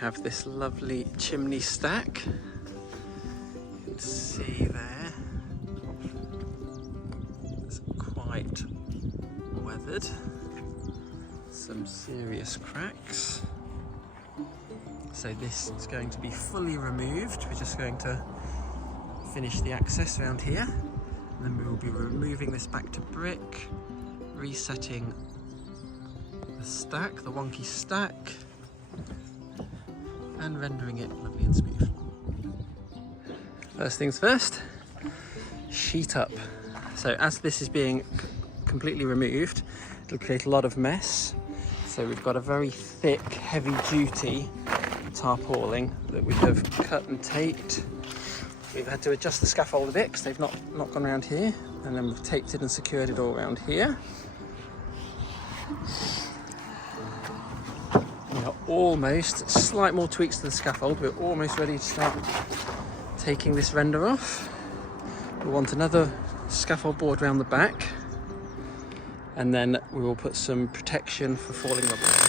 have this lovely chimney stack. You can see there, it's quite weathered, some serious cracks. So this is going to be fully removed. We're just going to finish the access around here, and then we will be removing this back to brick, resetting the stack, the wonky stack, and rendering it lovely and smooth. First things first, sheet up. So as this is being completely removed, it'll create a lot of mess. So we've got a very thick, heavy duty tarpauling that we have cut and taped. We've had to adjust the scaffold a bit because they've not gone around here, and then we've taped it and secured it all around here. We are almost, slight more tweaks to the scaffold, we're almost ready to start taking this render off. We want another scaffold board around the back, and then we will put some protection for falling rubber.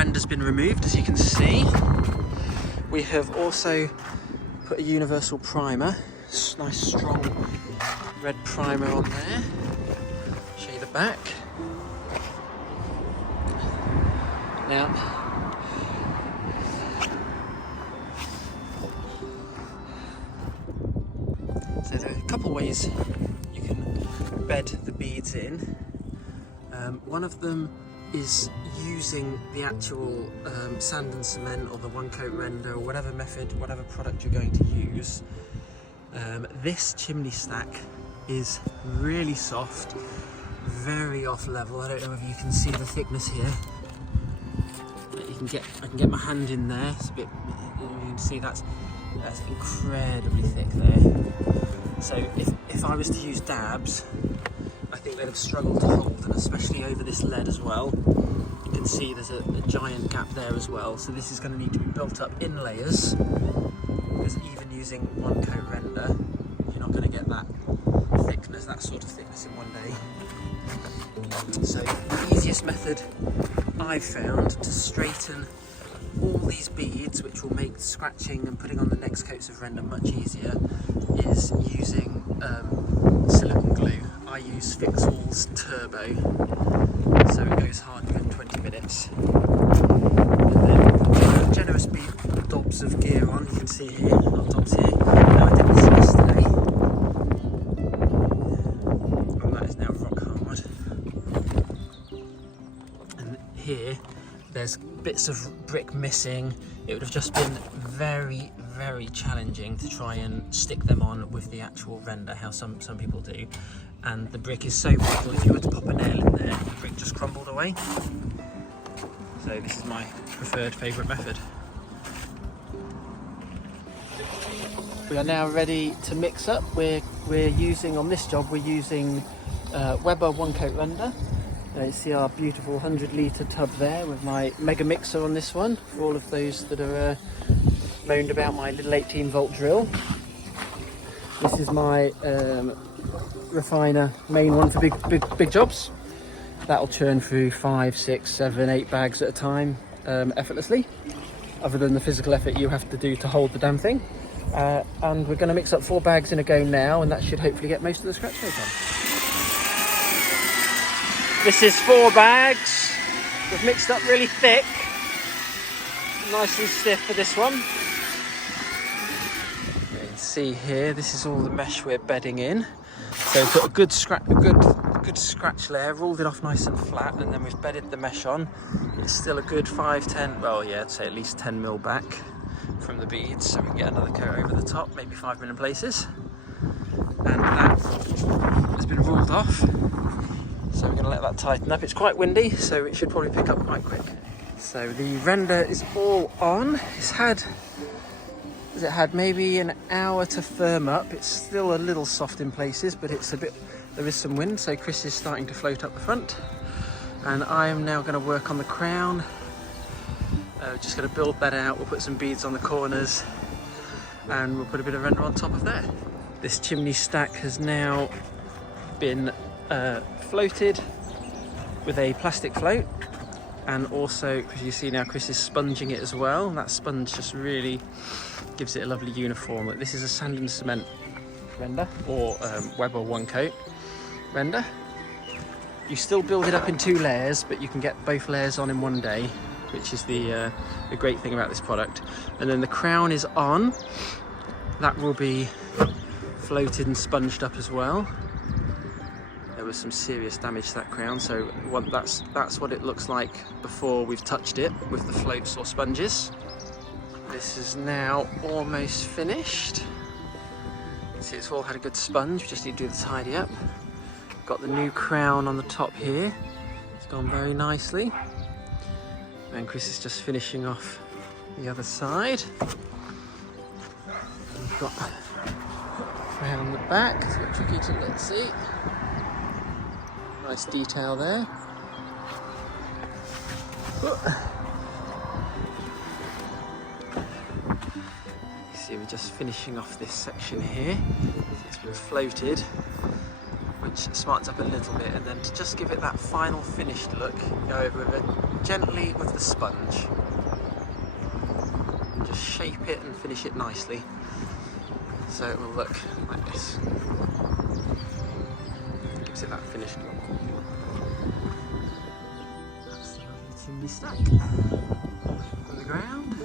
render's been removed, as you can see. We have also put a universal primer, nice strong red primer on there. Show you the back. Now, so there are a couple ways you can bed the beads in. One of them is using the actual sand and cement or the one coat render or whatever method, whatever product you're going to use. This chimney stack is really soft, very off level. I don't know if you can see the thickness here. I can get my hand in there. It's a bit, you can see that's incredibly thick there. So if I was to use dabs, I think they'd have struggled to hold, and especially over this lead as well. You can see there's a giant gap there as well. So this is going to need to be built up in layers, because even using one coat render, you're not going to get that thickness, that sort of thickness in one day. So the easiest method I've found to straighten all these beads, which will make scratching and putting on the next coats of render much easier, is using silicone glue. I use Fixall's Turbo, so it goes hard within 20 minutes. And then put generous bead dobs of gear on. You can see here, not dobs here. Now I did this yesterday, and that is now rock hard. And here, there's bits of brick missing. It would have just been very, very challenging to try and stick them on with the actual render, how some people do. And the brick is so brittle, if you were to pop a nail in there, the brick just crumbled away. So this is my preferred favourite method. We are now ready to mix up. We're using, on this job, we're using Weber one coat render. You see our beautiful 100-litre tub there with my mega mixer on this one, for all of those that are moaned about my little 18-volt drill. This is my refiner main one for big jobs. That'll churn through 5, 6, 7, 8 bags at a time effortlessly, other than the physical effort you have to do to hold the damn thing. And we're going to mix up 4 bags in a go now, and that should hopefully get most of the scratch coat on. This is 4 bags. We've mixed up really thick, nice and stiff for this one. You can see here, this is all the mesh we're bedding in. So we've got a good scratch layer, ruled it off nice and flat, and then we've bedded the mesh on. It's still a good 5, 10, well yeah, I'd say at least 10 mil back from the beads, so we can get another coat over the top, maybe 5 mil in places. And that has been ruled off. So we're going to let that tighten up. It's quite windy, so it should probably pick up quite quick. So the render is all on. Has it had maybe an hour to firm up. It's still a little soft in places, but it's a bit, there is some wind, so Kris is starting to float up the front. And I am now going to work on the crown. Just going to build that out. We'll put some beads on the corners, and we'll put a bit of render on top of there. This chimney stack has now been floated with a plastic float, and also, because you see now Kris is sponging it as well. That sponge just really gives it a lovely uniform. Like, this is a sand and cement render, or Weber one coat render. You still build it up in 2 layers, but you can get both layers on in one day, which is the great thing about this product. And then the crown is on. That will be floated and sponged up as well. There was some serious damage to that crown, so that's what it looks like before we've touched it with the floats or sponges. This is now almost finished. See, it's all had a good sponge, we just need to do the tidy up. Got the new crown on the top here. It's gone very nicely. And Kris is just finishing off the other side. We've got crown on the back, it's a bit tricky to let's see. Nice detail there. You see, we're just finishing off this section here. It's been floated, which smartens up a little bit, and then to just give it that final finished look, go over it gently with the sponge and just shape it and finish it nicely. So it will look like this. Gives it that finished look. That's the chimney stack on the ground.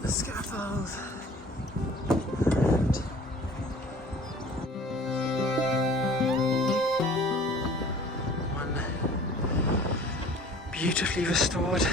The scaffold. One beautifully restored